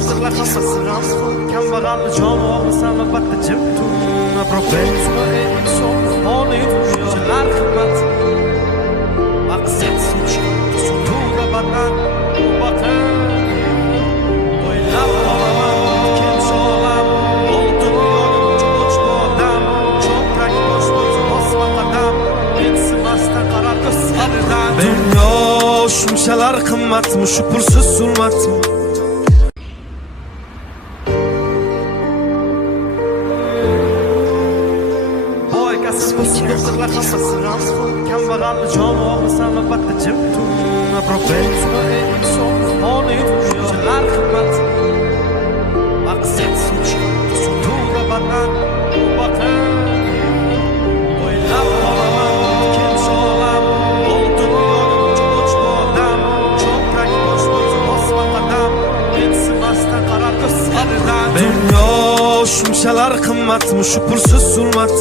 Sırlar kalmasın ransın Kambağallı can olmasam battı cimtum Aprobensuma en son Onu yutuşlar kırmat Maksat suç Sutuğda batan Bakın Boylap olamam Kimse olam Oldum yolum Çok uç bu adam Çok tek boş Bozmak adam Etsimazdan karar gösterden Dünya Şumşalar kımmat Şu pulsuz zulmat Sırlar kalmasın ransın Kambağallı can olmasam battı cimtum Aprobensuma en son Onu yutuşlar kırmat Maksat suç Sutuğda batan Bakın Boylap olamam Kimse olam Oldum yolum Çok uç bu adam Çok tek boş Bozmak adam Etsimazdan karar gösterden Dünya Şumşalar kımmat Şu pulsuz zulmat